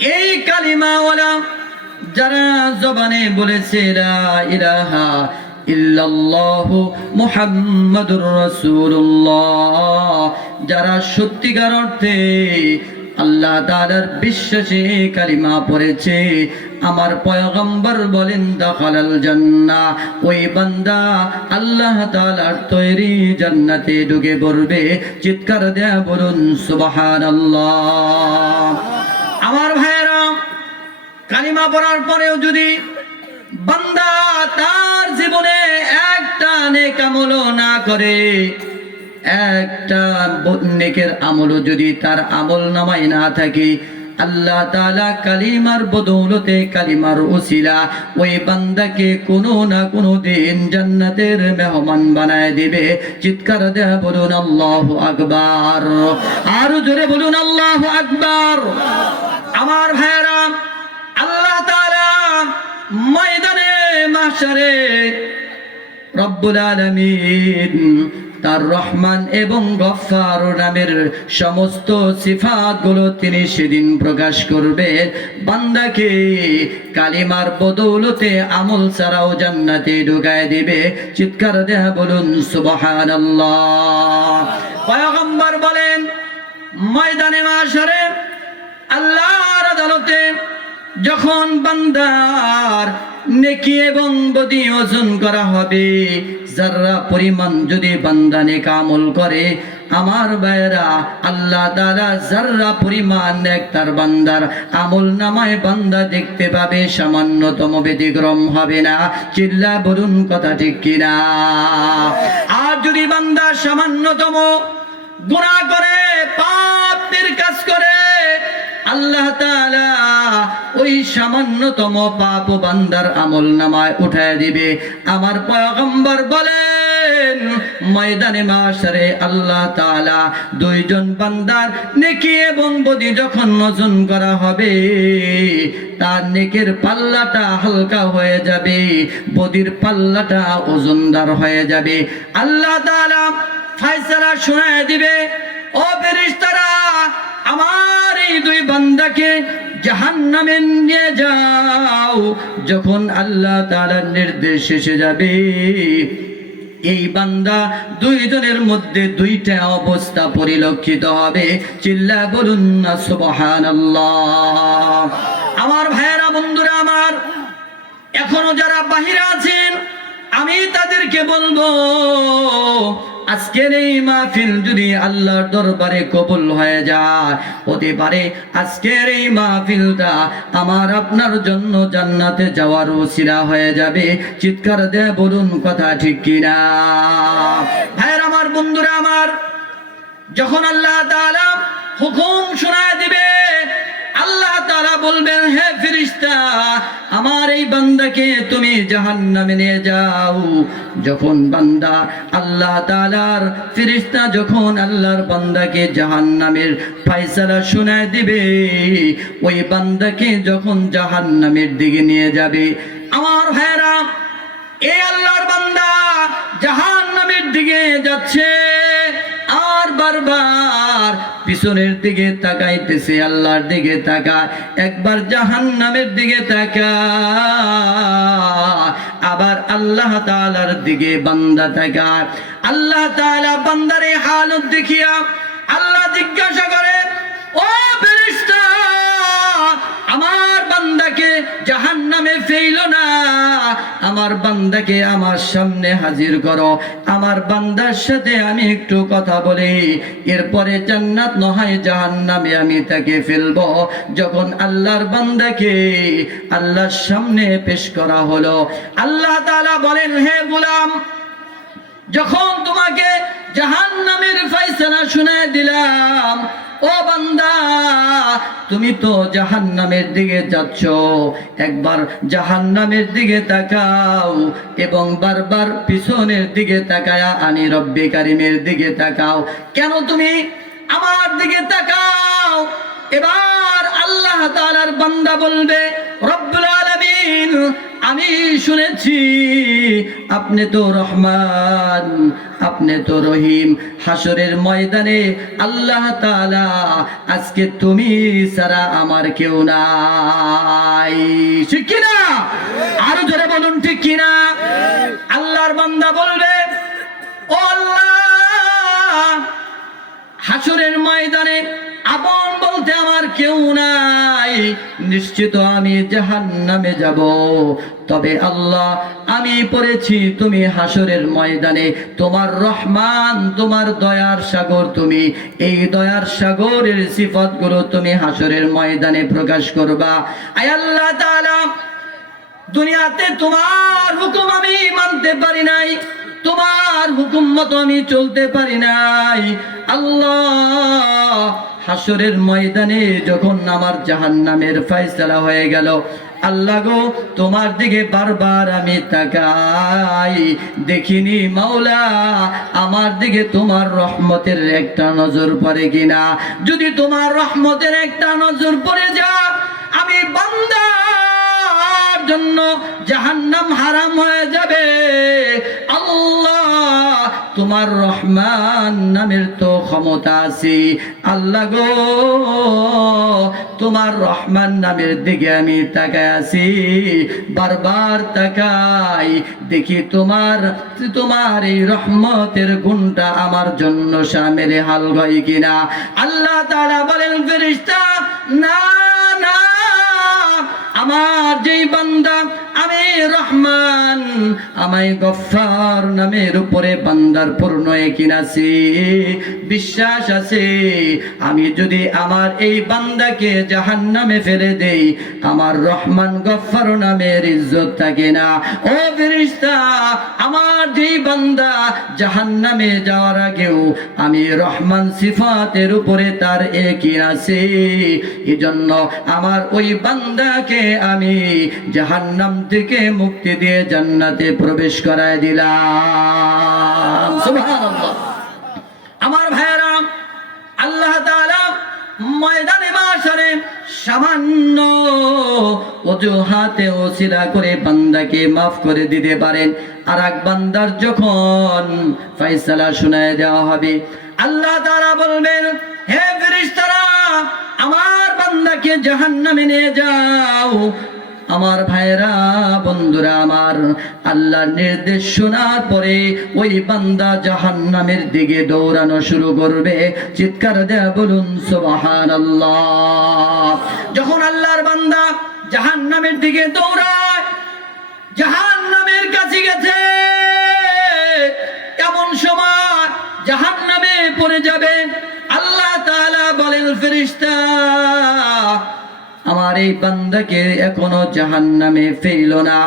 এই কালিমাওয়ালা যারা জবানে বলেছে লা ইলাহা ইল্লাল্লাহু মুহাম্মাদুর রাসূলুল্লাহ, যারা সত্যিকার অর্থে আল্লাহ তাআলার বিশ্বাসে কালিমা পড়েছে, আমার পয়গম্বর বলেন দাখালাল জান্নাহ, ওই বান্দা আল্লাহ তাআলার তৈরি জান্নাতে ঢুকে পড়বে। চিৎকার দেয়া বলুন সুবহানাল্লাহ। আমার ভাইয়েরা, কালিমা পড়ার পরেও যদি বান্দা তার জীবনে একটা নেক আমলও না করে, একটা নেকের আমলও যদি তার আমল নামায় না থাকে, আল্লাহ তাআলা কালিমার বদৌলতে, কালিমার উসিলা ওই বান্দাকে কোনো না কোনো দিন জান্নাতের মেহমান বানায় দিবে। চিৎকার দেয়া বলুন আল্লাহু আকবার। আরো জোরে বলুন আল্লাহু আকবার। আমার ভাইয়েরা, আল্লাহ তাআলা ময়দানে মাহশারে রব্বুল আলামিন তার রহমান এবং গফফার নামের সমস্ত সিফাতগুলো তিনি সেদিন প্রকাশ করবেন। বান্দাকে কালিমার বদৌলতে আমল ছাড়াও জান্নাতে ঢুকায় দিবে। চিৎকার দেয়া বলুন সুবহানাল্লাহ। পয়গম্বর বলেন, ময়দানে মাহশারে আল্লাহর আদালতে যখন বান্দার নেকি এবং বদি ওজন করা হবে, যারা পরিমাণ যদি বান্দা নেক আমল করে, আমার ভাইয়েরা, আল্লাহ তাআলা যারা পরিমাণ নেক তার বান্দার আমল নামায় বান্দা দেখতে পাবে, সামান্যতম ব্যতিক্রম হবে না। চিল্লা বলুন কথা ঠিক কিনা? আর যদি বান্দা সামান্যতম গুনাহ করে, পাপের কাজ করে, আল্লাহ তাআলা ওই সামান্যতম পাপ বান্দার আমল নামায় উঠায় দিবে। আমার পয়গম্বর বলেন, ময়দানে মাহশারে আল্লাহ তাআলা দুইজন বান্দার নেকি এবং বদি যখন ওজন করা হবে, তার নেকের পাল্লাটা হালকা হয়ে যাবে, বদির পাল্লাটা ওজনদার হয়ে যাবে। আল্লাহ তাআলা ফয়সালা শোনায় দিবে, ও ফেরেশতারা, আমার এই দুই বান্দাকে জাহান্নামে নিয়ে যাও। যখন আল্লাহ তাআলার নির্দেশ এসে যাবে, এই বান্দা দুইজনের মধ্যে দুইটা অবস্থা পরিলক্ষিত হবে। চিল্লা বলুন না সুবহানাল্লাহ। আমার ভাইয়েরা, বন্ধুরা আমার, এখনো যারা বাহিরে আছেন, আমি তাদেরকে বলবো, আজকের এই মাহফিল যদি আল্লাহর দরবারে কবুল হয়ে যায়, হতে পারে আজকের এই মাহফিলটা আমার আপনার জন্য জান্নাতে যাওয়ার ওসিলা হয়ে যাবে। চিৎকার দিয়ে বলুন কথা ঠিক কিনা? ভাইয়ের আমার, বন্ধুরা আমার, যখন আল্লাহ তাআলা হুকুম শোনায় দিবে, আল্লাহ তাআলা বলবেন, হে ফেরেশতা, আমার এই বান্দাকে তুমি জাহান্নামে নিয়ে যাও। যখন বান্দা আল্লাহ তাআলার ফেরেশতা যখন আল্লাহর বান্দাকে জাহান্নামের ফয়সালা শোনায় দিবে, ওই বান্দাকে যখন জাহান্নামের দিকে নিয়ে যাবে, আমার ভাইরা, এই আল্লাহর বান্দা জাহান্নামের দিকে যাচ্ছে আর বারবার পিছনের দিকে তাকাইতেছে, আল্লাহর দিকে তাকায়, একবার জাহান্নামের দিকে তাকায়, আবার আল্লাহ তাআলার দিকে বান্দা তাকায়। আল্লাহ তাআলা বান্দার এই হালত দেখিয়া আল্লাহ জিজ্ঞাসা করে, ও ফেরেশতা, আমার বান্দাকে জাহান্নামে ফেইলো না, আমার বান্দাকে আমার সামনে হাজির করো, আমার বান্দার সাথে আমি একটু কথা বলি, এরপরে জান্নাত নয় জাহান্নামে আমি তাকে ফেলবো। যখন আল্লাহর বান্দাকে আল্লাহর সামনে পেশ করা হলো, আল্লাহ তাআলা বলেন, হে গোলাম, যখন তোমাকে জাহান্নামের ফয়সালা শুনায় দিলাম, ও বান্দা, তুমি তো জাহান্নামের দিকে যাচ্ছ, একবার জাহান্নামের দিকে তাকাও এবং বারবার পিছনের দিকে তাকায়া আমি রব্বে কারিমের দিকে তাকাও। কেন তুমি আমার দিকে তাকাও? এবার আল্লাহ তাআলার বান্দা বলবে, রব্বুল আলামিন, আমি শুনেছি আপনি তো রহমান, আপনি তো রহিম। হাসরের ময়দানে আল্লাহ তাআলা আজকে তুমি ছাড়া আমার কেউ নাই, ঠিক কিনা? আরো জোরে বলুন ঠিক কিনা? আল্লাহর বান্দা বলবে, ও আল্লাহ, হাসরের ময়দানে আপন বলতে আমার কেউ নাই, নিশ্চিত আমি জাহান্নামে যাব। তবে আল্লাহ, আমি পড়েছি তুমি হাসরের ময়দানে তোমার রহমান, তোমার দয়ার সাগর, তুমি এই দয়ার সাগরের সিফাতগুলো তুমি হাসরের ময়দানে প্রকাশ করবা। আয় আল্লাহ তাআলা, দুনিয়াতে তোমার হুকুম আমি মানতে পারি নাই, তোমার হুকুম মতো আমি চলতে পারি নাই। আল্লাহ, হাসরের ময়দানে যখন আমার জাহান্নামের ফয়সালা হয়ে গেল, আল্লাহ গো, তোমার দিকে বারবার আমি তাকাই, দেখিনি মাওলা আমার দিকে তোমার রহমতের একটা নজর পড়ে কিনা। যদি তোমার রহমতের একটা নজর পড়ে যা, আমি বান্দার জন্য জাহান্নাম হারাম হয়ে যাবে। আল্লাহ, তোমার রহমান নামের তো ক্ষমতা আছে। আল্লাহ গো, তোমার রহমান নামের দিকে আমি তাকায় আছি, বারবার তাকাই, দেখি তোমার এই রহমতের গুণটা আমার জন্য শামিলে হাল হয় কিনা। আল্লাহ তাআলা বলেন, ফেরেশতা, না না, আমার যেই বান্দা আমি রহমান, আমি গফফার নামের উপরে বান্দার পূর্ণ ইয়াকিন আছে, বিশ্বাস আছে। আমি যদি আমার এই বান্দাকে জাহান্নামে ফেলে দেই, আমার রহমান গফফার নামের ইজ্জত থাকে না। ও ফেরেশতা, আমার যেই বান্দা জাহান্নামে যাওয়ার আগেও আমি রহমান সিফাতের উপরে তার ইয়াকিন আছে, এজন্য আমার ওই বান্দাকে আমি জাহান্নাম থেকে মুক্তি দিয়ে জান্নাতে প্রবেশ করায় দিলাম। সুবহানাল্লাহ। আমার ভাইরা, আল্লাহ তাআলা ময়দানে মাশরে সামান্য অজুহাতে ওসিলা করে বান্দাকে মাফ করে দিতে পারেন। আর এক বান্দার যখন ফয়সালা শোনায় দেওয়া হবে, আল্লাহ তাআলা বলবেন, হে ফেরেশতারা, আমার বান্দাকে জাহান্নামে নিয়ে যাও। আমার ভাইরা, বন্ধুরা আমার, আল্লাহর নির্দেশ শোনার পরে ওই বান্দা জাহান্নামের দিকে দৌড়ানো শুরু করবে। চিৎকার দেয়া বলুন সুবহানাল্লাহ। যখন আল্লাহর বান্দা জাহান্নামের দিকে দৌড়ায়, জাহান্নামের কাছে গেছে, এমন সময় জাহান্নামে পড়ে যাবে। আল্লাহ তাআলা বলেন, ফেরেশতা, আমার এই বান্দাকে এখনো জাহান্নামে ফেলো না,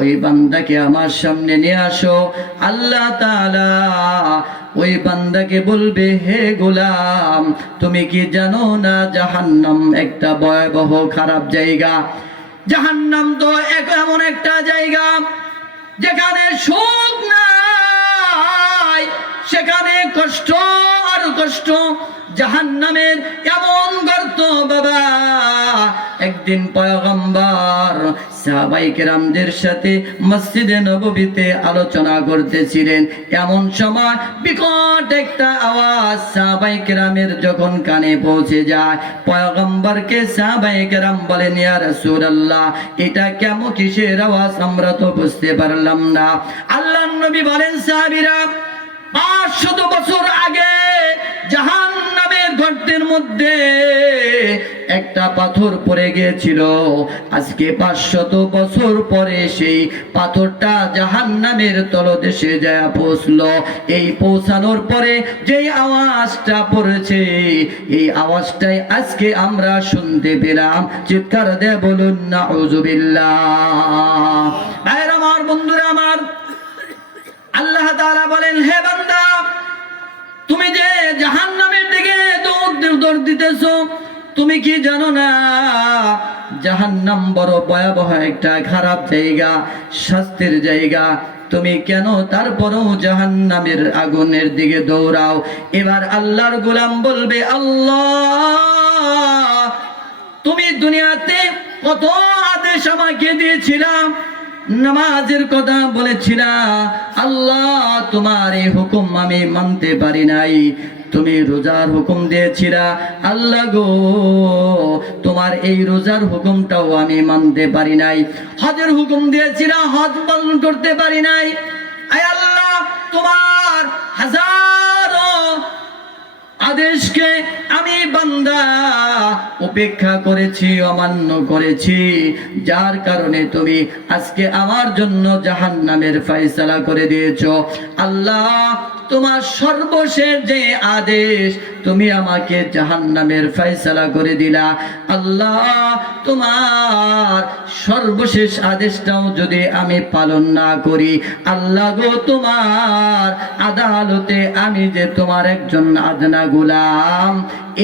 ওই বান্দাকে আমার সামনে নিয়ে আসো। আল্লাহ তাআলা ওই বান্দাকে বলবে, হে গোলাম, তুমি কি জানো না জাহান্নাম একটা ভয়াবহ খারাপ জায়গা? জাহান্নাম তো এমন একটা জায়গা যেখানে সুখ নাই, সেখানে কষ্ট আর কষ্ট। জাহান্নামের এমন গর্ত বাবা, একদিন পয়গম্বর সাহাবায়ে কেরামদের সাথে মসজিদে নববীতে আলোচনা করতেছিলেন। এমন সময় বিকট একটা আওয়াজ সাহাবায়ে কেরামের যখন কানে পৌঁছে যায়, পয়গম্বরকে সাহাবায়ে কেরাম বলেন, ইয়া রাসূলুল্লাহ, এটা কেমন কিসের আওয়াজ? আমরা তো বুঝতে পারলাম না। আল্লাহর নবী বলেন, সাহাবীরা, 500 বছর আগে জাহান্নামের গর্তের মধ্যে একটা পাথর পড়ে গিয়েছিল। আজকে 500 বছর পরে সেই পাথরটা জাহান্নামের তলদেশে যায় পৌঁছলো। এই পৌঁছানোর পরে যেই আওয়াজটা পড়েছে, এই আওয়াজটাই আজকে আমরা শুনতে পেলাম। চিৎকার দিয়ে বলুন নাউযুবিল্লাহ। ভাইরা আমার, বন্ধুরা আমার, আল্লাহ তাআলা বলেন, হে বান্দা, তুমি যে জাহান্নামের দিকে দৌড় দিতেছো, তুমি কি জানো না জাহান্নাম বড় ভয়াবহ একটা খারাপ জায়গা, শাস্তির জায়গা? তুমি কেন তারপরও জাহান্নামের আগুনের দিকে দৌড়াও? এবার আল্লাহর গোলাম বলবে, আল্লাহ, তুমি দুনিয়াতে কত আদেশ আমাকে দিয়েছিলাম, নামাজের কথা বলেছিলা, আল্লাহ তোমার এই হুকুম আমি মানতে পারি নাই। তুমি রোজার হুকুম দিয়েছিলা, আল্লাহ গো তোমার এই রোজার হুকুমটাও আমি মানতে পারি নাই। হজের হুকুম দিয়েছিলা, হজ পালন করতে পারি নাই। আয় আল্লাহ, তোমার হাজারো আদেশকে আমি বান্দা উপেক্ষা করেছি, অমান্য করেছি, যার কারণে তুমি আজকে আমার জন্য জাহান্নামের ফয়সালা করে দিয়েছো। আল্লাহ, তোমার সর্বশেষ যে আদেশ, তুমি আমাকে জাহান্নামের ফয়সালা করে দিলা। আল্লাহ, তোমার সর্বশেষ আদেশটাও যদি আমি পালন না করি, আল্লাহ গো তোমার আদালতে আমি যে তোমার একজন আদনা গোলাম,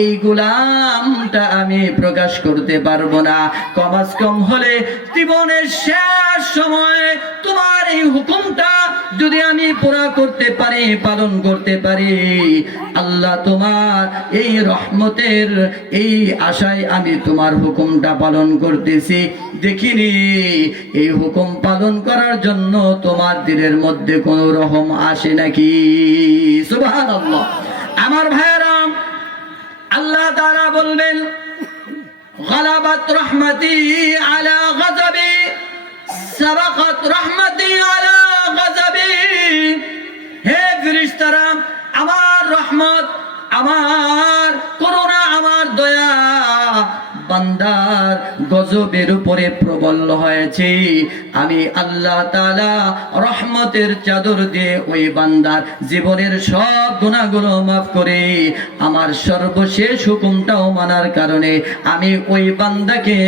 এই গোলামটা আমি প্রকাশ করতে পারবো না। কমাস কম হলে জীবনের শেষ সময়ে তোমার এই হুকুমটা যদি আমি পুরা করতে পারি, পালন করতে পারি, আল্লাহ তোমার এই রহমতের এই আশায় আমি তোমার হুকুমটা পালন করতেছি। দেখিনি এই হুকুম পালন করার জন্য তোমার দিলের মধ্যে কোনো রহম আসে নাকি? সুবহানাল্লাহ। আমার ভাইরাম, আল্লাহ তাআলা বলবেন, গালাবাত রহমতি আলা গাযাবি, সাবাকাত রহমতি আলা গাযাবি। হে ফেরেশতারা, আমার রহমত, আমার করুণা, আমার দয়া বান্দার গজবের উপরে প্রবল হয়েছে। আমি আল্লাহ তাআলা রহমতের চাদর দিয়ে ওই বান্দার জীবনের সব গুনাহগুলো মাফ করে আমার সর্বশেষ হুকুমটাও মানার কারণে আমি ওই বান্দাকে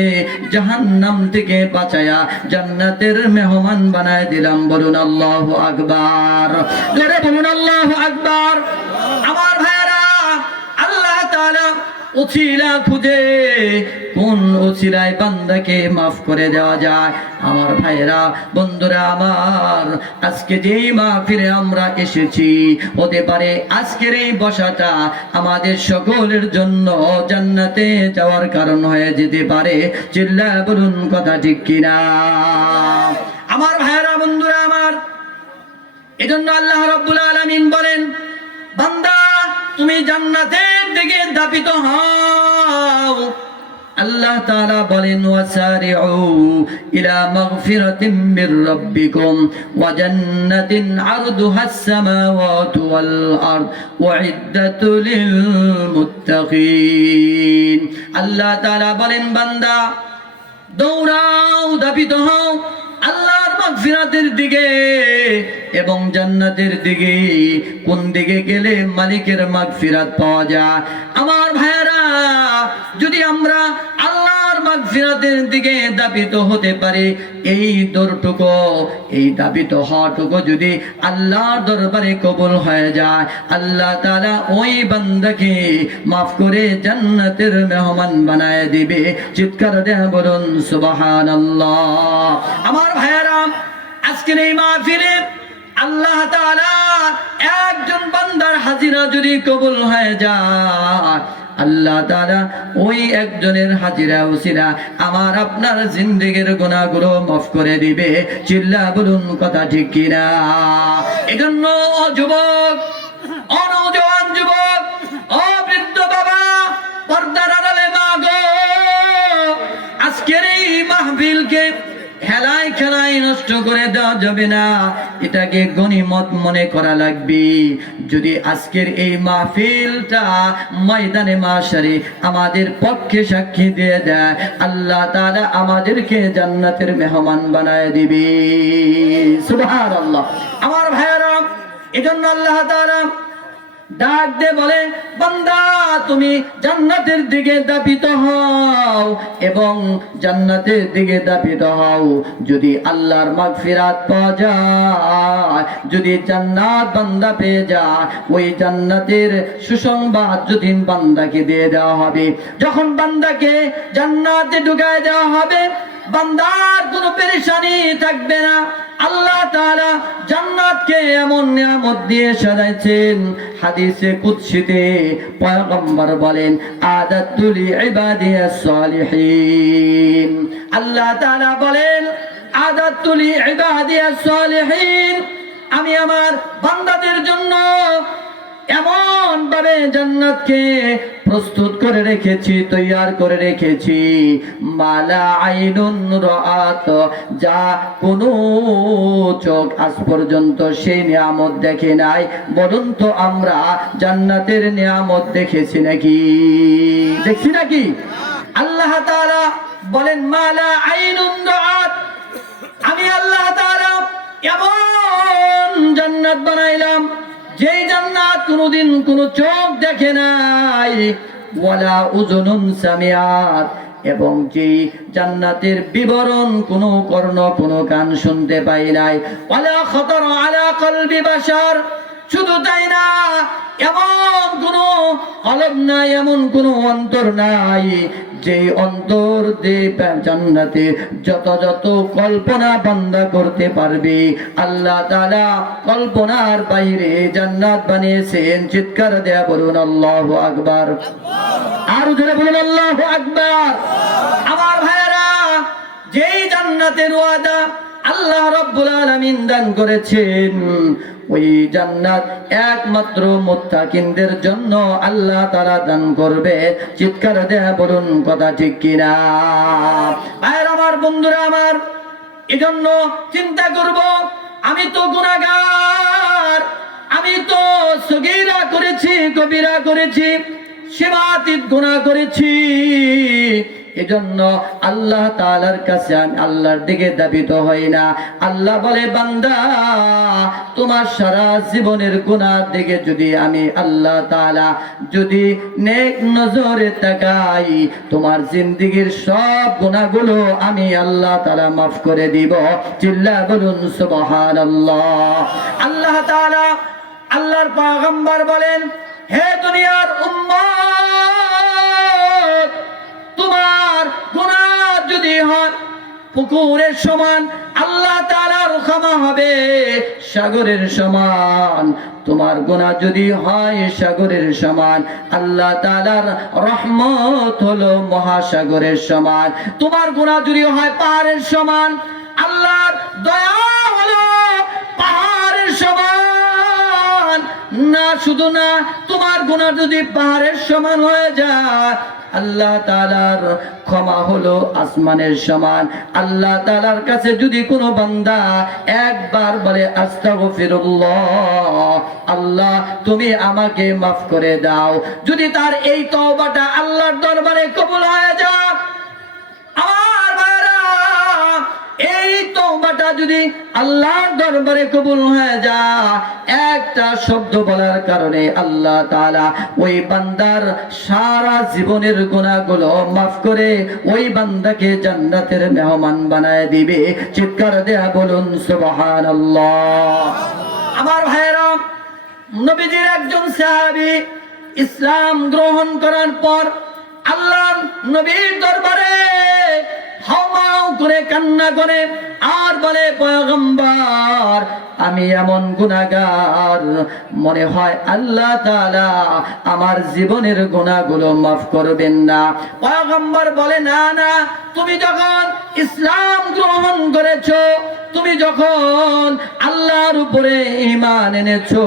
জাহান্নাম থেকে বাঁচায়া জান্নাতের মেহমান বানায় দিলাম। বলুন আল্লাহু আকবার, জোরে বলুন আল্লাহু আকবার। আমার ভাইরা, আল্লাহ তাআলা উছিলা খুঁজে কোন উছিলায় বান্দাকে মাফ করে দেওয়া যায়। আমার ভাইরা, বন্ধুরা আমার, আজকে যেই মাহফিলে আমরা এসেছি, হতে পারে আজকের এই বসাটা আমাদের সকলের জন্য জান্নাতে যাওয়ার কারণ হয়ে যেতে পারে। চিল্লায়া বলুন কথা ঠিক কিনা? আমার ভাইরা, বন্ধুরা আমার, এজন্য আল্লাহ রাব্বুল আলামিন বলেন, বান্দা তুমি জান্নাতের দিকে ধাবিত হও। আল্লাহ তাআলা বলেন, ওয়াসারিউ ইলা মাগফিরাতিম মির রাব্বিকুম ওয়া জান্নাতিন আরদুহাস সামাওয়াতু ওয়াল আরদ উইদ্দাতু লিল মুত্তাকিন। আল্লাহ তাআলা বলেন, বান্দা দৌড়াও, ধাবিত হও আল্লাহর মাগফিরাতের দিকে এবং জান্নাতের দিকে। কোন দিকে গেলে মালিকের মাগফিরাত পাওয়া যায়? আমার ভাইরা, যদি আমরা আল্লাহর মাগফিরাতের দিকে ধাবিত হতে পারি, এই দৌড়টুকু, এই ধাবিত হওয়াটুকু যদি আল্লাহর দরবারে কবুল হয়ে যায়, আল্লাহ তাআলা ওই বান্দাকে মাফ করে জান্নাতের মেহমান বানায় দিবে। চিৎকার দিয়ে বলুন সুবহানাল্লাহ। আমার ভাইরা, আজকের এই মাহফিলে আল্লাহ তাআলা একজন বান্দার হাজিরা যদি কবুল হয়ে যায়, আল্লাহ তাআলা ওই একজনের হাজিরা উসিলা আমার আপনার জিন্দেগির গুনাহগুলো মাফ করে দিবে। চিল্লা বলুন কথা ঠিক কিনা? এজন্য ও যুবক, ও নওজোয়ান যুবক, ও বৃদ্ধ বাবা, পর্দার আড়ালে মা গো, আজকের এই মাহফিলকে খেলায় খেলায় নষ্ট করে দেওয়া যাবে না, এটাকে গনিমত মনে করা লাগবে। যদি আজকের এই মাহফিলটা ময়দানে মাশারে আমাদের পক্ষে সাক্ষী দিয়ে দেয়, আল্লাহ তাআলা আমাদেরকে জান্নাতের মেহমান বানায় দিবে। সুবহানাল্লাহ। আমার ভাইরা, এজন্য আল্লাহ তাআলা ডাক দিয়ে বলে, বান্দা তুমি জান্নাতের দিকে ধাবিত হও এবং জান্নাতের দিকে ধাবিত হও। যদি আল্লাহর মাগফিরাত পাওয়া যায়, যদি জান্নাত বান্দা পেয়ে যায়, ওই জান্নাতের সুসংবাদ যদি বান্দাকে দিয়ে দেওয়া হবে, যখন বান্দাকে জান্নাতে ঢুকায় দেওয়া হবে, বান্দার কোনো পেরেশানি থাকবে না। আল্লাহ তাআলা জান্নাতকে এমন নিয়ামত দিয়ে সাজাইছেন, হাদিসে কুদসিতে পয়গম্বর বলেন, আদাতুল ইবাদিয়াস সালিহিন। আল্লাহ তাআলা বলেন, আ'আদাতু লিইবাদিয়াস সালিহিন, আমি আমার বান্দাদের জন্য এমন ভাবে জান্নাতকে প্রস্তুত করে রেখেছি, তৈয়ার করে রেখেছি, মালা আইনুন রাআত, যা কোনো চোখ আজ পর্যন্ত সেই নিয়ামত দেখে নাই। বলুন তো আমরা জান্নাতের নিয়ামত দেখেছি নাকি? দেখছি নাকি? আল্লাহ তাআলা বলেন মালা আইনুন রাআত, আমি আল্লাহ তাআলা এমন জান্নাত বানাইলাম যেই জান্নাত কোনোদিন কোনো চোখ দেখে নাই, ওয়ালা উযুনুন সামিআত, এবং যেই জান্নাতের বিবরণ কোনো কর্ণ কোনো কান শুনতে পাই নাই, ওয়ালা খাতার আলা কলবি বাশার, শুধু তাই না, এমন কোনো কলব নাই, এমন কোনো অন্তর নাই যে অন্তর দিয়ে জান্নাতে যত যত কল্পনা বান্দা করতে পারবে, আল্লাহ তাআলা কল্পনার বাইরে জান্নাত বানিয়েছেন। চিৎকার দেয়া বলুন আল্লাহু আকবার। আর জোরে বলুন আল্লাহু আকবার। আমার ভাইরা, যেই জান্নাতের ওয়াদা আল্লাহ রাব্বুল আলামিন দান করেছেন, ওই জান্নাত একমাত্র মুত্তাকিনদের জন্য আল্লাহ তাআলা দান করবে। চিৎকার দেয়া বলুন কথা ঠিক কিনা? ভাইরা আমার, বন্ধুরা আমার, এজন্য চিন্তা করব, আমি তো গুনাহগার, আমি তো সগীরা করেছি, কবিরা করেছি, সীমাতীত গুনাহ করেছি। এজন্য আল্লাহ তাআলার কাছে আমি আল্লাহর দিকে ধাবিত হই না। আল্লাহ বলে, বান্দা, তোমার সারা জীবনের গুনাহ দিকে যদি আমি আল্লাহ তাআলা যদি নেক নজরে তাকাই, তোমার জিন্দেগীর সব গুনাহগুলো আমি আল্লাহ তাআলা মাফ করে দিব। চিল্লা বলুন সুবহানাল্লাহ। আল্লাহ তাআলা, আল্লাহর পয়গম্বর বলেন, হে দুনিয়ার উম্মত, তোমার গুনাহ যদি হয় পুকুরের সমান, আল্লাহ তাআলার ক্ষমা হবে সাগরের সমান। তোমার গুনাহ যদি হয় সাগরের সমান, আল্লাহ তাআলার রহমত হলো মহাসাগরের সমান। তোমার গুনাহ যদি হয় পাহাড়ের সমান, আল্লাহর দয়া হলো পাহাড়ের সমান। না, শুধু না, তোমার গুনাহ যদি পাহাড়ের সমান হয়ে যায়, আল্লাহ তাআলার ক্ষমা হলো আসমানের সমান। আল্লাহ তাআলার কাছে যদি কোনো বান্দা একবার বলে আস্তাগফিরুল্লাহ, আল্লাহ তুমি আমাকে মাফ করে দাও, যদি তার এই তওবাটা আল্লাহর দরবারে কবুল হয়ে যায়, আমার ভাইরা, এই তওবাটা যদি আল্লাহর দরবারে কবুল হয়ে যায়, একটা শব্দ বলার কারণে আল্লাহ তাআলা ওই বান্দার সারা জীবনের গুনাহগুলো মাফ করে ওই বান্দাকে জান্নাতের মেহমান বানায় দিবে। চিৎকার দেয়া বলুন সুবহানাল্লাহ। আমার ভাইরা, নবীজির একজন সাহাবী ইসলাম গ্রহণ করার পর আল্লাহর নবীর দরবারে হাওমাও করে কান্না করে আর বলে, পয়গম্বর, আমি এমন গুনাহগার, মনে হয় আল্লাহ তাআলা আমার জীবনের গুনাহগুলো মাফ করবেন না। পয়গম্বর বলে, না না, তুমি যখন ইসলাম গ্রহণ করেছো, তুমি যখন আল্লাহর উপরে ঈমান এনেছো,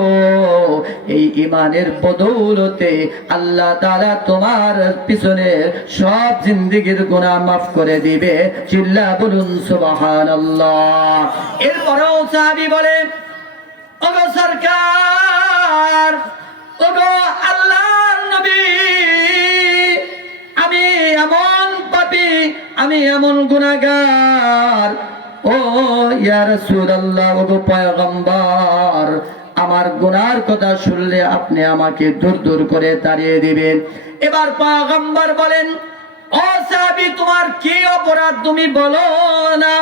এই ঈমানের বদৌলতে আল্লাহ তাআলা তোমার পিছনে সব জিন্দেগীর গুনাহ মাফ করে দিবে। চিল্লা বলুন সুবহানাল্লাহ। এরপরেও সাহাবী বলে, ওগো সরকার, ওগো আল্লাহর নবী, আমি এমন পাপী, আমি এমন গুনাহগার, ও ইয়া রাসূলুল্লাহ, ওগো পয়গম্বর, আমার গুনার কথা শুনলে আপনি আমাকে দূর দূর করে তাড়িয়ে দিবেন। এবার পয়গম্বর বলেন, ও সাহাবী, তোমার কি অপরাধ তুমি বলো না।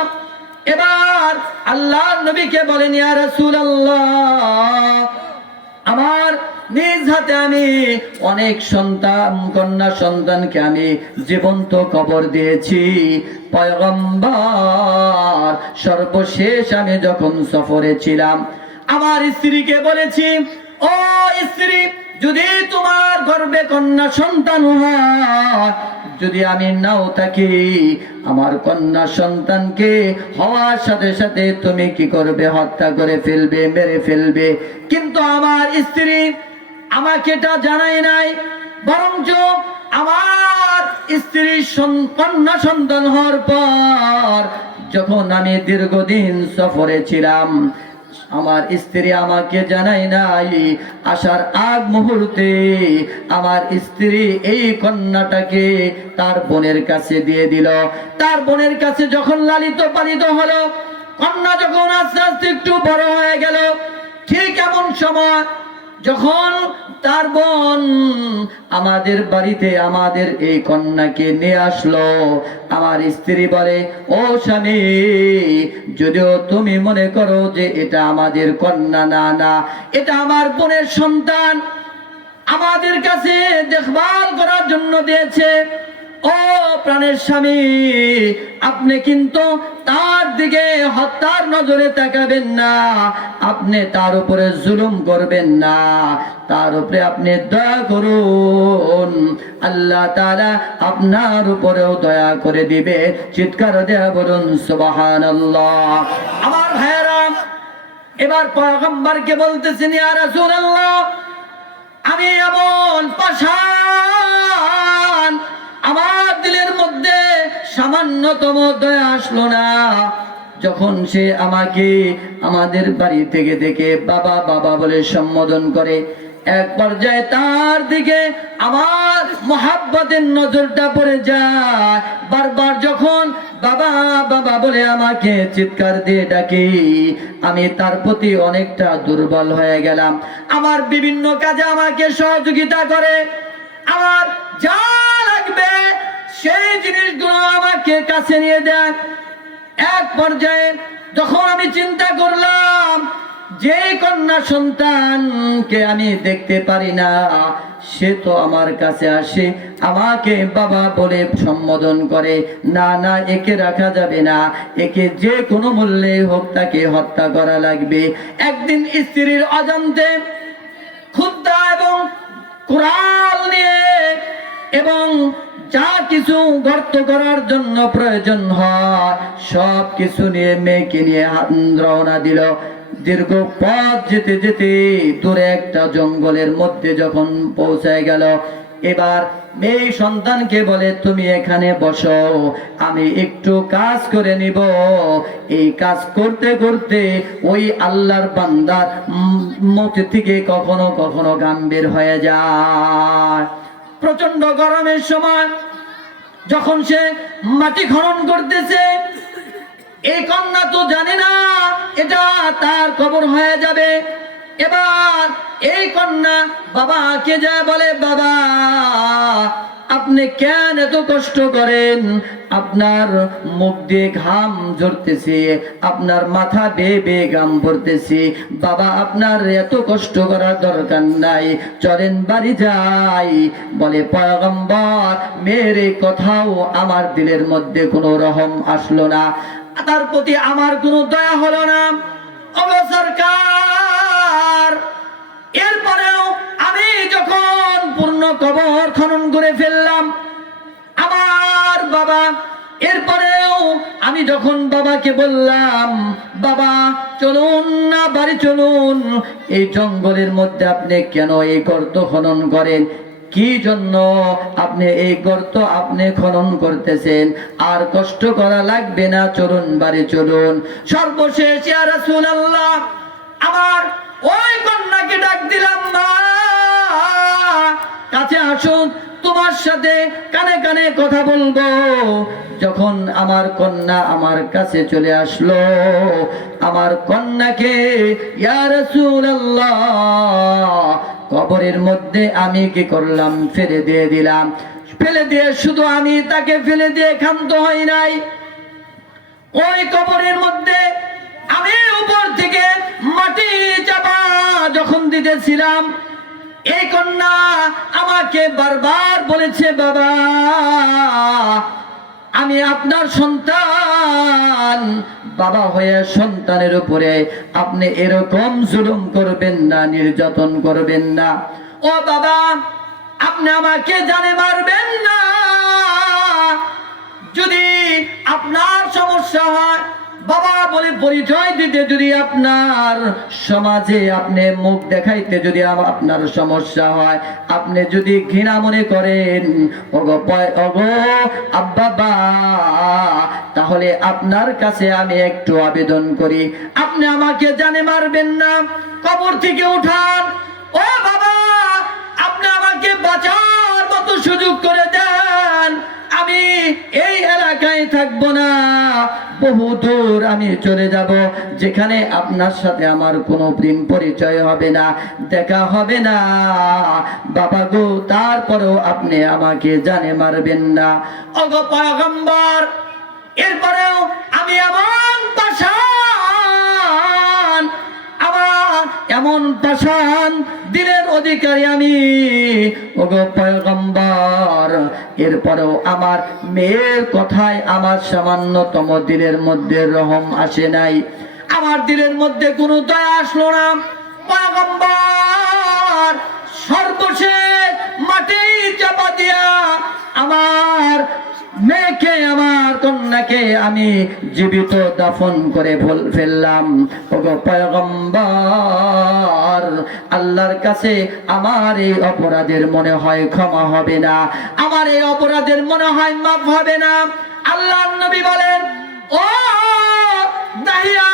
এবার আল্লাহর নবীকে বলেন, ইয়া রাসূলুল্লাহ, আমার নিজ হাতে আমি অনেক সন্তান, কন্যা সন্তানকে আমি জীবন্ত কবর দিয়েছি। পয়গম্বর, সর্বশেষ আমি যখন সফরে ছিলাম, আমার স্ত্রীকে বলেছি, ও স্ত্রী, যদি তোমার গর্ভে কন্যা সন্তান হয়, যদি আমি নাও থাকি, আমার কন্যা সন্তানকে হওয়ার সাথে সাথে তুমি কি করবে? হত্যা করে ফেলবে, মেরে ফেলবে। কিন্তু আমার স্ত্রী আমাকে এটা জানায় নাই, বরঞ্চ আমার স্ত্রীর কন্যা সন্তান হওয়ার পর যখন আমি দীর্ঘদিন সফরে ছিলাম, আমার স্ত্রী আমাকে জানাই নাই। আসার আগ মুহূর্তে আমার স্ত্রী এই কন্যাটাকে তার বোনের কাছে দিয়ে দিল। তার বোনের কাছে যখন লালিত পালিত হলো, কন্যা যখন আস্তে আস্তে একটু বড় হয়ে গেল, ঠিক এমন সময় যখন তার বোন আমাদের বাড়িতে আমাদের এই কন্যাকে নিয়ে আসলো, আমার স্ত্রী বলে, ও স্বামী, যদিও তুমি মনে করো যে এটা আমাদের কন্যা, না না, এটা আমার বোনের সন্তান, আমাদের কাছে দেখভাল করার জন্য দিয়েছে। ও প্রাণের স্বামী, আপনি কিন্তু তার দিকে হত্যার নজরে তাকাবেন না, আপনি তার উপরে জুলুম করবেন না, তার উপরে আপনি দয়া করুন, আল্লাহ তাআলা আপনার উপরেও দয়া করে দিবে। চিৎকার দেয়া বলুন সুবহানাল্লাহ। আমার ভাইয়েরা, এবার পয়গম্বরকে বলতেছেন, ইয়া রাসূলুল্লাহ, আমি এমন পাষাণ, আমার দিলের মধ্যে সামান্যতম দয়া আসলো না। যখন সে আমাকে আমাদের বাড়ি থেকে দেখে বাবা বাবা বলে সম্বোধন করে, এক পর্যায়ে তার দিকে আমার মোহাব্বতের নজরটা পড়ে যায়। বারবার যখন বাবা বাবা বলে আমাকে চিৎকার দিয়ে ডাকে, আমি তার প্রতি অনেকটা দুর্বল হয়ে গেলাম। আমার বিভিন্ন কাজে আমাকে সহযোগিতা করে, আমার যা লাগবে সেই জিনিসগুলো আমাকে কাছে নিয়ে দেয়। এক পর্যায়ে যখন আমি চিন্তা করলাম যে কন্যা সন্তানকে আমি দেখতে পারি না, সে তো আমার কাছে আসে, আমাকে বাবা বলে সম্বোধন করে, না না, একে রাখা যাবে না, একে যে কোনো মূল্যে হোক তাকে হত্যা করা লাগবে। একদিন স্ত্রীর অজান্তে খুদ্দা এবং কুড়াল নিয়ে এবং যা কিছু গর্ত করার জন্য প্রয়োজন হয় সব কিছু নিয়ে মেয়েকে নিয়ে রওনা দিল। দীর্ঘ পথ যেতে যেতে দূরে একটা জঙ্গলের মধ্যে যখন পৌঁছায় গেল, এবার মেয়ে সন্তানকে বলে, তুমি এখানে বসো, আমি একটু কাজ করে নিব। এই কাজ করতে করতে ওই আল্লাহর বান্দার মুখ থেকে কখনো কখনো ঘাম বের হয়ে যায়। প্রচন্ড গরমের সময় যখন সে মাটি খনন করতেছে, এই কন্যা তো জানে না এটা তার কবর হয়ে যাবে। এবার এই কন্যা বাবাকে যায় বলে, বাবা, আপনি কেন এত কষ্ট করেন? আপনার মুখ দিয়ে ঘাম ঝরতেছে, আপনার মাথা বেয়ে বেয়ে ঘাম পড়তেছে, বাবা আপনার এত কষ্ট করার দরকার নাই, চলেন বাড়ি যাই। বলে পয়গম্বর, মেয়ের কথাও আমার দিলের মধ্যে কোনো রহম আসলো না, তার প্রতি আমার কোনো দয়া হলো না। ওগো সরকার, এরপরেও আমি যখন পূর্ণ কবর খনন করে ফেললাম আমার বাবা, এরপরেও আমি যখন বাবাকে বললাম, বাবা চলুন না বাড়ি চলুন, এই জঙ্গলের মধ্যে আপনি কেন এই গর্ত খনন করেন? কি জন্য আপনি এই গর্ত আপনি খনন করতেছেন? আর কষ্ট করা লাগবে না, চলুন বাড়ি চলুন। সর্বশেষ ইয়া রাসূলুল্লাহ, আমার ওই কন্যাকে ডাক দিলাম, মা কাছে আসুন, তোমার সাথে কানে কানে কথা বলবো। যখন আমার কন্যা আমার কাছে চলে আসলো, আমার কন্যাকে ইয়া রাসূলুল্লাহ কবরের মধ্যে আমি কি করলাম? ফেলে দিয়ে দিলাম। ফেলে দিয়ে শুধু আমি তাকে ফেলে দিয়ে ক্ষান্ত হই নাই, ওই কবরের মধ্যে আমি উপর থেকে মাটি চাপা যখন দিতেছিলাম, এই কন্যা আমাকে বারবার বলেছে, বাবা আমি আপনার সন্তান, বাবা হয়ে সন্তানের উপরে আপনি এরকম জুলুম করবেন না, নির্যাতন করবেন না। ও বাবা, আপনি আমাকে জানে মারবেন না, আপনার সমস্যা হয়, বাবা বলে পরিচয় দিতে যদি আপনার সমাজে আপনি মুখ দেখাইতে যদি আপনার সমস্যা হয়, আপনি যদি ঘৃণা মনে করেন ওগো আব্বা, তাহলে আপনার কাছে আমি একটু আবেদন করি, আপনি আমাকে জানে মারবেন না, কবর থেকে উঠান। ও বাবা, আপনি আমাকে বাঁচার মতো সুযোগ করে দেন, আমি এই এলাকায় থাকবো না, বহু দূর আমি চলে যাব, যেখানে আপনার সাথে আমার কোনো প্রেম পরিচয় হবে না, দেখা হবে না। বাবা গো, তারপরেও আপনি আমাকে জানে মারবেন না। ওগো পয়গম্বর, এরপরেও আমি এমন পাষাণ দিলের অধিকারী আমি, ওগো পয়গম্বর, এরপরেও আমার মেয়ের কথায় আমার সামান্যতম দিলের মধ্যে রহম আসে নাই, আমার দিলের মধ্যে কোনো দয়া আসলো না। পয়গম্বর সর্বশেষ মাটি চাপা দিয়া আমার মেয়েকে, আমার কন্যাকে আমি জীবিত দাফন করে ফেললাম। ওগো পয়গম্বর, আল্লাহর কাছে আমার এই অপরাধের মনে হয় ক্ষমা হবে না, আমার এই অপরাধের মনে হয় মাফ হবে না। আল্লাহর নবী বলেন, ও দাহিয়া,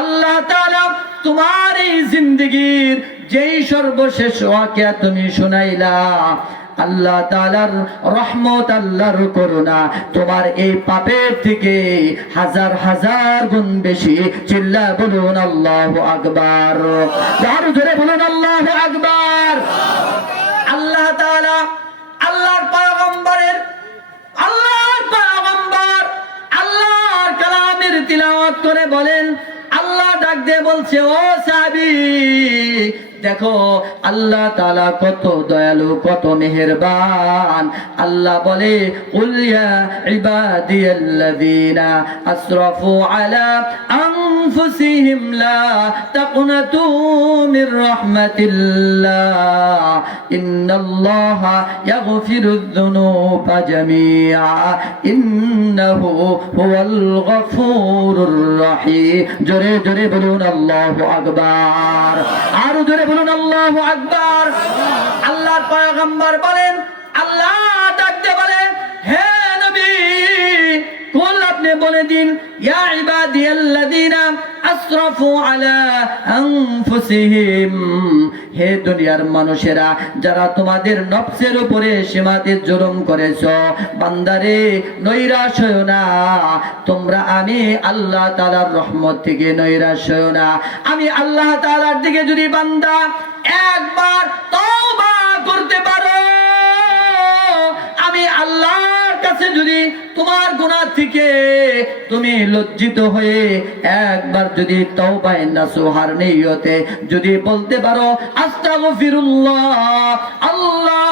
আল্লাহ তাআলা তোমার এই জিন্দেগীর যেই সর্বশেষ ওয়াকিয়া তুমি শুনাইলা, আল্লাহ তাআলার রহমত, আল্লাহর করুণা তোমার এই পাপের থেকে হাজার হাজার গুণ বেশি। চিল্লা বলুন আল্লাহু আকবার, আরো জোরে বলুন আল্লাহু আকবার। আল্লাহ তাআলা আল্লাহর পয়গম্বর আল্লাহর কালামের তিলাওয়াত করে বলেন, আল্লাহ ডাক দিয়ে বলছে, ও সাহাবী, দেখো আল্লাহ তাআলা কত দয়ালু, কত মেহেরবান। আল্লাহ বলে, কুল ইয়া ইবাদিয়াল্লাযীনা আসরাফু আলা আনফুসিহিম লা তাকনাতু মির রাহমাতিল্লাহ ইন্নাল্লাহা ইয়াগফিরুয যুনুবা জামিআ ইন্নাহু হুয়াল গফুরুর রহিম। জোরে জোরে বলুন আল্লাহু আকবার, আরো জোরে বলুন আল্লাহু আকবার। আল্লাহর পয়গম্বর বলেন, আল্লাহ ডাকতে বলেন, হে নবী, কুল আপনি বলে দিন, ইয়া ইবাদিয়াল্লাযীনা আসরাফু আলা আনফুসিহিম, হে দুনিয়ার মানুষেরা, যারা তোমাদের নফসের উপরে সীমাতে জুলুম করেছো, বান্দারে নৈরাশ হয়ো না, তোমরা আমি আল্লাহ তাআলার রহমত থেকে নৈরাশ হয়ো না। আমি আল্লাহ তাআলার দিকে যদি বান্দা একবার তওবা করতে পারো, আমি আল্লাহর কাছে যদি তোমার গুনাহ থেকে তুমি লজ্জিত হয়ে একবার যদি তওবায়ে নাসুহার নিয়তে যদি বলতে পারো, আস্তাগফিরুল্লাহ, আল্লাহ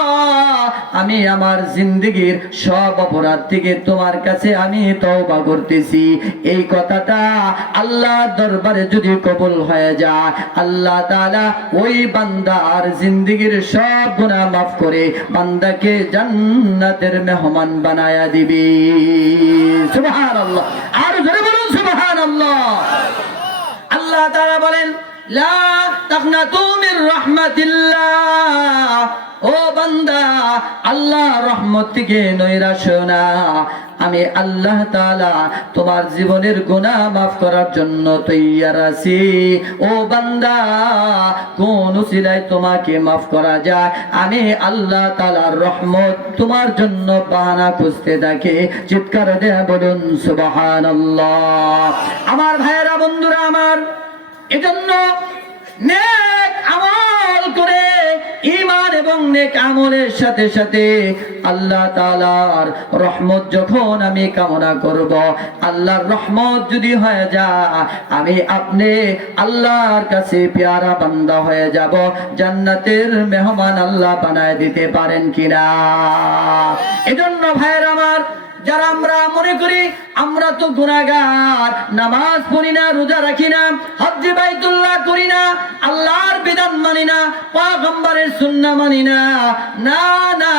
আমি আমার জিন্দেগীর সব অপরাধ থেকে তোমার কাছে আমি তওবা করতেছি, এই কথাটা আল্লাহর দরবারে যদি কবুল হয়ে যায়, আল্লাহ তাআলা ওই বান্দার জিন্দেগীর সব গুনাহ মাফ করে বান্দাকে জান্নাতের মেহমান বানায়া দিবে। সুবহানাল্লাহ, আর জোরে বলুন সুবহানাল্লাহ। আল্লাহ তাআলা বলেন, লা তাকনাতু মির রাহমাতিল্লাহ, ও বান্দা আল্লাহ রহমত থেকে নৈরাশ হয়ো না, আমি আল্লাহ তাআলা তোমার জীবনের গুনাহ মাফ করার জন্য তৈয়ার আছি। ও বান্দা, কোন উসিলায় তোমাকে মাফ করা যায়, আমি আল্লাহ তাআলার রহমত তোমার জন্য বাহানা খুঁজতে থাকে। চিৎকার দিয়ে বলুন সুবহানাল্লাহ। আমার ভাইয়েরা, বন্ধুরা আমার, এজন্য নেক আমল করে, ঈমান এবং নেক আমলের সাথে সাথে আল্লাহ তাআলার রহমত যখন আমি কামনা করব, আল্লাহর রহমত যদি হয়ে যায়, আমি আপনি আল্লাহর কাছে পেয়ারা বান্দা হয়ে যাব, জান্নাতের মেহমান আল্লাহ বানায় দিতে পারেন কিনা। এজন্য ভাইয়ের আমার, যারা আমরা মনে করি আমরা তো গুনাহগার, নামাজ পড়ি না, রোজা রাখি না, হজ্জ বাইতুল্লাহ করি না, আল্লাহর বিধান মানি না, পয়গম্বরের সুন্নাহ মানি না, না না,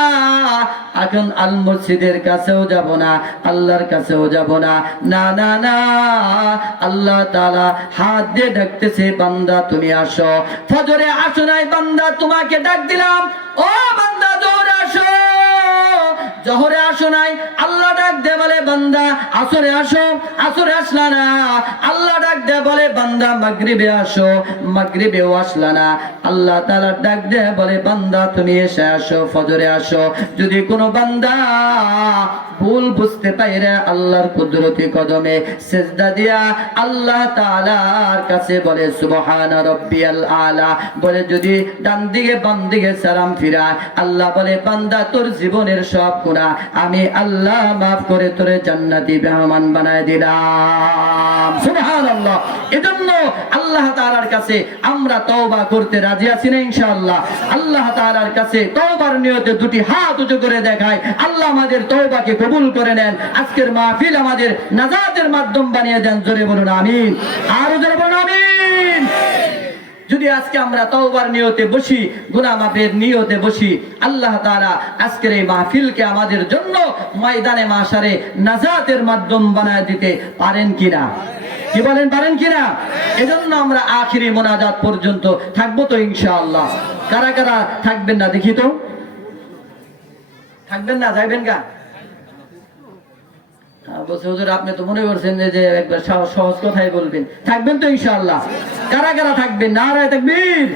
এখন আল মসজিদের কাছেও যাব না, আল্লাহর কাছেও যাব না, না না না, আল্লাহ তাআলা হাত দিয়ে ডাকতেছে, বান্দা তুমি আসো। ফজরে আসো নাই বান্দা, তোমাকে ডাক দিলাম, ও বান্দা জোহরে আসো। জোহরে আসো নাই, আল্লাহ ডাক দে বলে বান্দা আসরে আসো, আসরে আসলা না, আল্লাহ ডাক দে বলে বান্দা মাগরিবে আসো, মাগরিবেও আসলা না, আল্লাহ তাআলা ডাক দে বলে বান্দা তুমি এসে আসো, ফজরে আসো। যদি কোনো বান্দা ভুল বুঝতে পাইরে আল্লাহর কুদরতি কদমে সিজদা দিয়া আল্লাহ তাআলার কাছে বলে সুবহান রাব্বিয়াল আলা, বলে যদি ডান দিকে বাম দিকে সালাম ফিরায়, আল্লাহ বলে বান্দা তোর জীবনের সব গুনাহ আমি আল্লাহ মাফ করে তোরে জান্নাতি মেহমান বানায় দিলাম। সুবহানাল্লাহ। এজন্য আল্লাহ তাআলার কাছে আমরা তওবা করতে রাজি আছি না ইনশাআল্লাহ? আল্লাহ তাআলার কাছে তওবার নিয়তে দুটি হাত উঁচু করে দেখাই, আল্লাহ আমাদের তওবাকে কবুল করে নেন, আজকের মাহফিল আমাদের নাজাতের মাধ্যম বানিয়ে দেন। জোরে বলুন আমিন, আরো জোরে বলুন আমিন। যদি আজকে আমরা তওবার নিয়তে বসি, গুনাহ মাফের নিয়তে বসি, আল্লাহ তাআলা আজকের এই মাহফিলকে আমাদের জন্য ময়দানে মাশারে নাজাতের মাধ্যম বানায় দিতে পারেন কিনা? কি বলেন, পারেন কিনা? এজন্য আমরা আখিরি মোনাজাত পর্যন্ত থাকবো তো ইনশাআল্লাহ। কারা কারা থাকবেন না দেখি তো? থাকবেন না, যাইবেন গা? বলছে হুজুর আপনি তো মনে করছেন যে একবার সহজ কথাই বলবেন, থাকবেন তো ইনশাআল্লাহ? কারা কারা থাকবেন? নারায়ে তাকবীর,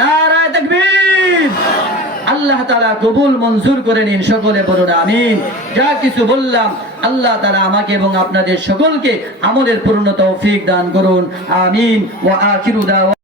নারায়ে তাকবীর। আল্লাহ তাআলা কবুল মঞ্জুর করে নিন, সকলে বলুন আমিন। যা কিছু বললাম আল্লাহ তাআলা আমাকে এবং আপনাদের সকলকে আমলের পূর্ণ তৌফিক দান করুন, আমিন। ওয়া আখিরু দাওয়া